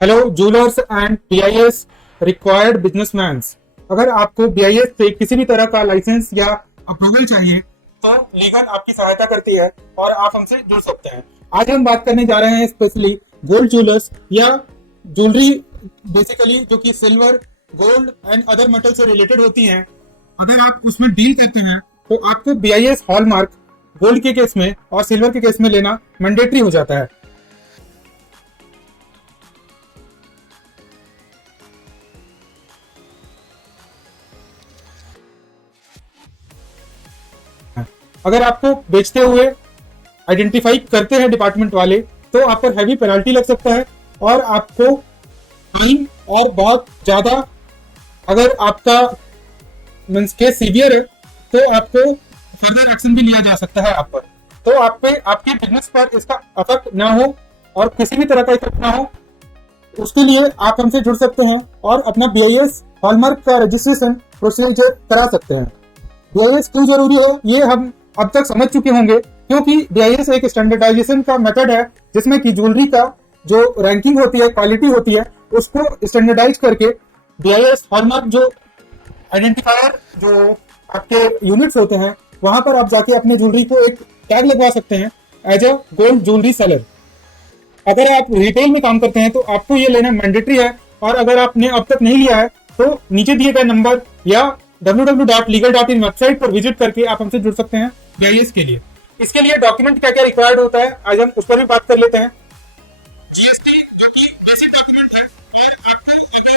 Hello jewellers and BIS required businessman. अगर आपको BIS से किसी भी तरह का लाइसेंस या अप्रूवल चाहिए तो लीगल आपकी सहायता करती है और आप हमसे जुड़ सकते हैं। आज हम बात करने जा रहे हैं स्पेशली गोल्ड ज्वेलर्स या ज्वेलरी बेसिकली जो कि silver, gold and other metal से रिलेटेड होती हैं। अगर आप उसमें डील करते हैं तो आपको बीआईएस हॉलमार्क गोल्ड के केस में और सिल्वर के केस में लेना मैंडेटरी हो जाता है। अगर आपको बेचते हुए आइडेंटिफाई करते हैं डिपार्टमेंट वाले तो आप पर हैवी पेनल्टी लग सकता है और आपको फाइन और बहुत ज्यादा, अगर आपका मींस केस सीवियर है तो आपको फर्दर एक्शन भी लिया जा सकता है आप पर। तो आप पे आपके बिजनेस पर इसका इफेक्ट ना हो और किसी भी तरह का इफेक्ट ना हो, उसके लिए आप हमसे जुड़ सकते हैं और अपना बीआईएस हॉलमार्क का रजिस्ट्रेशन प्रोसीजर करा सकते हैं। बीआईएस क्यों जरूरी है ये हम अब तक समझ चुके होंगे, क्योंकि बीआईएस एक स्टैंडर्डाइजेशन का मेथड है जिसमें कि ज्वेलरी का जो रैंकिंग होती है, क्वालिटी होती है, उसको स्टैंडर्डाइज करके बीआईएस हॉलमार्क जो आइडेंटिफायर जो आपके यूनिट्स होते हैं वहां पर आप जाके अपने ज्वेलरी को एक टैग लगवा सकते हैं as a gold jewellery seller. अगर आप रिटेल में काम करते हैं तो आपको ये लेना मैंडेटरी है, और अगर आपने अब तक नहीं लिया है तो नीचे दिए गए नंबर या www.legal.in वेबसाइट पर विजिट करके आप हमसे जुड़ सकते हैं बीआईएस के लिए। इसके लिए डॉक्यूमेंट क्या क्या रिक्वायर्ड होता है आज हम उस पर भी बात कर लेते हैं। जीएसटी जो कि बेसिक डॉक्यूमेंट है, और आपको अगर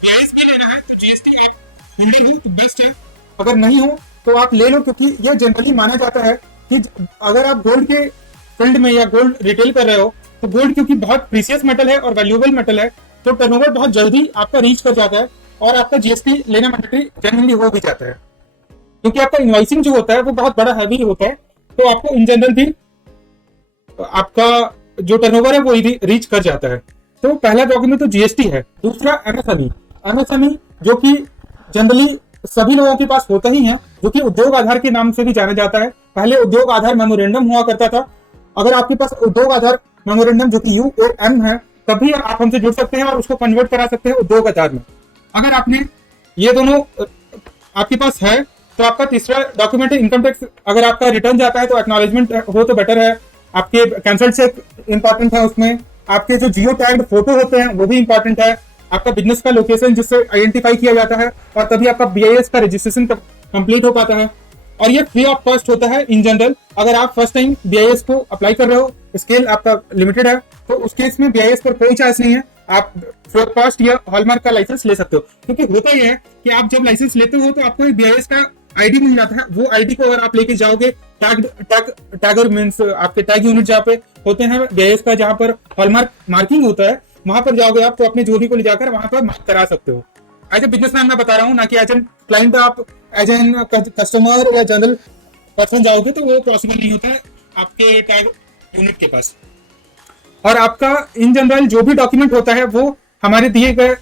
बीआईएस में लेना है तो जीएसटी आप होल्डर हो तो बेस्ट है, अगर नहीं हो तो आप ले लो, क्योंकि यह जनरली माना जाता है कि अगर आप गोल्ड के फील्ड में या गोल्ड रिटेल कर रहे हो तो गोल्ड क्योंकि बहुत प्रीसियस मेटल है और वैल्यूएबल मेटल है तो टर्नओवर बहुत जल्दी आपका रीच कर जाता है और आपका जीएसटी लेना मैंडेटरी जनरली हो भी जाता है, क्योंकि आपका इनवॉइसिंग जो होता है वो बहुत बड़ा हैवी होता है। तो आपको इन जनरल भी आपका जो टर्नओवर है वो रीच कर जाता है। तो पहला डॉक्यूमेंट तो जीएसटी है। दूसरा एमएसएमई। एमएसएमई जो कि जनरली सभी लोगों के पास होता ही है, जो कि उद्योग आधार के नाम से भी जाना जाता है। पहले उद्योग आधार मेमोरेंडम हुआ करता था। अगर आपके पास उद्योग आधार मेमोरेंडम जो कि यूएएम है तभी आप हमसे जुड़ सकते हैं और उसको कन्वर्ट करा सकते हैं उद्योग आधार में। अगर आपने ये दोनों आपके पास है तो आपका तीसरा डॉक्यूमेंट है इनकम टैक्स। अगर आपका रिटर्न जाता है तो एक्नॉलेजमेंट हो तो बेटर है। आपके कैंसल चेक इंपॉर्टेंट है, उसमें आपके जो जियो टैग्ड फोटो होते हैं वो भी इंपॉर्टेंट है। आपका बिजनेस का लोकेशन जिससे आइडेंटिफाई किया जाता है और तभी आपका बीआईएस का रजिस्ट्रेशन कंप्लीट हो पाता है। और ये फ्री ऑफ कॉस्ट होता है इन जनरल। अगर आप फर्स्ट टाइम बीआईएस को अप्लाई कर रहे हो, स्केल आपका लिमिटेड है, तो उस केस में बीआईएस पर कोई चार्ज नहीं है, आप फ्री ऑफ कॉस्ट या हॉलमार्क का लाइसेंस ले सकते हो। क्योंकि होता ही है कि आप जब लाइसेंस लेते हो तो आपको एक बीआईएस का आईडी मिल जाता है। वो आईडी को अगर आप लेके जाओगे टैगर मींस आपके टैग यूनिट जहाँ पे होते हैं बीआईएस का, जहाँ पर हॉलमार्क मार्किंग होता है, वहां पर जाओगे आप तो अपनी ज्वेलरी को ले जाकर वहां पर मार्क करा सकते हो। एज ए बिजनेसमैन मैं बता रहा हूँ, ना कि एज एन क्लाइंट। आप एज एन कस्टमर या जनरल पर्सन जाओगे तो वो पॉसिबल नहीं होता है आपके टैग यूनिट के पास। और आपका इन जनरल जो भी डॉक्यूमेंट होता है वो हमारे दिए गए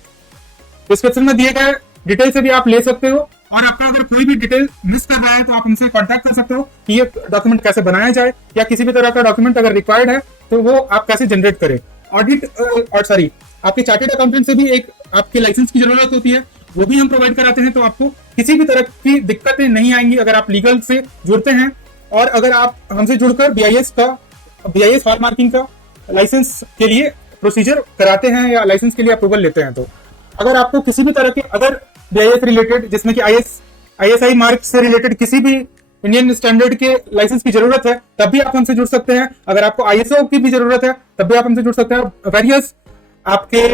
डिस्क्रिप्शन में दिए गए डिटेल से भी आप ले सकते हो। और आपका अगर कोई भी डिटेल मिस कर रहा है तो आप हमसे कांटेक्ट कर सकते हो कि ये डॉक्यूमेंट कैसे बनाया जाए, या किसी भी तरह का डॉक्यूमेंट अगर रिक्वायर्ड है तो वो आप कैसे जनरेट करें। ऑडिट और सॉरी आपके चार्टेड अकाउंटेंट से भी एक आपके लाइसेंस की जरूरत होती है, वो भी हम प्रोवाइड कराते हैं। तो आपको किसी भी तरह की दिक्कतें नहीं आएंगी अगर आप लीगल से जुड़ते हैं। और अगर आप हमसे जुड़कर बीआईएस हॉलमार्किंग का लाइसेंस के लिए प्रोसीजर कराते हैं या लाइसेंस के लिए अप्रूवल लेते हैं, तो अगर आपको किसी भी तरह के अगर बीआईएस रिलेटेड जिसमें कि आईएसआई मार्क से रिलेटेड किसी भी इंडियन स्टैंडर्ड के लाइसेंस की जरूरत है तब भी आप हमसे जुड़ सकते हैं। अगर आपको आईएसओ की भी जरूरत है तब भी आप हमसे जुड़ सकते हैं। वेरियस आपके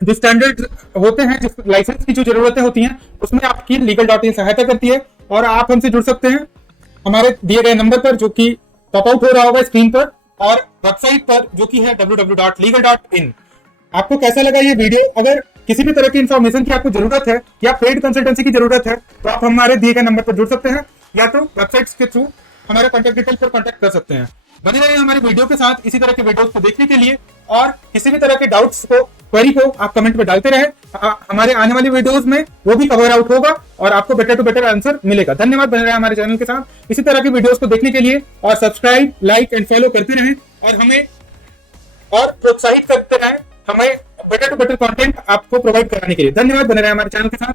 जो स्टैंडर्ड होते हैं, जिस लाइसेंस की जो जरूरतें होती हैं उसमें आपकी लीगल.in सहायता करती है और आप हमसे जुड़ सकते हैं हमारे दिए गए नंबर पर जो कि पॉप आउट हो रहा होगा स्क्रीन पर, और वेबसाइट पर जो कि है www.legal.in। आपको कैसा लगा ये वीडियो? अगर किसी भी तरह की इंफॉर्मेशन की आपको जरूरत है या पेड कंसल्टेंसी की जरूरत है तो आप हमारे दिए गए नंबर पर जुड़ सकते हैं, या तो वेबसाइट्स के थ्रू हमारे कॉन्टैक्ट डिटेल पर कॉन्टैक्ट कर सकते हैं। बने रहिए हमारे वीडियो के साथ इसी तरह के वीडियोस को देखने के लिए, और किसी भी तरह के डाउट्स को, क्वेरी को आप कमेंट में डालते रहे। हमारे आने वाली वीडियोस में वो भी कवर आउट होगा और आपको बेटर टू बेटर आंसर मिलेगा। धन्यवाद। बने रहे हमारे चैनल के साथ इसी तरह की वीडियोस को देखने के लिए, और सब्सक्राइब, लाइक एंड फॉलो करते रहें और हमें और प्रोत्साहित करते रहें हमें बेटर कंटेंट आपको प्रोवाइड कराने के लिए। धन्यवाद, बने रहे हमारे चैनल के साथ।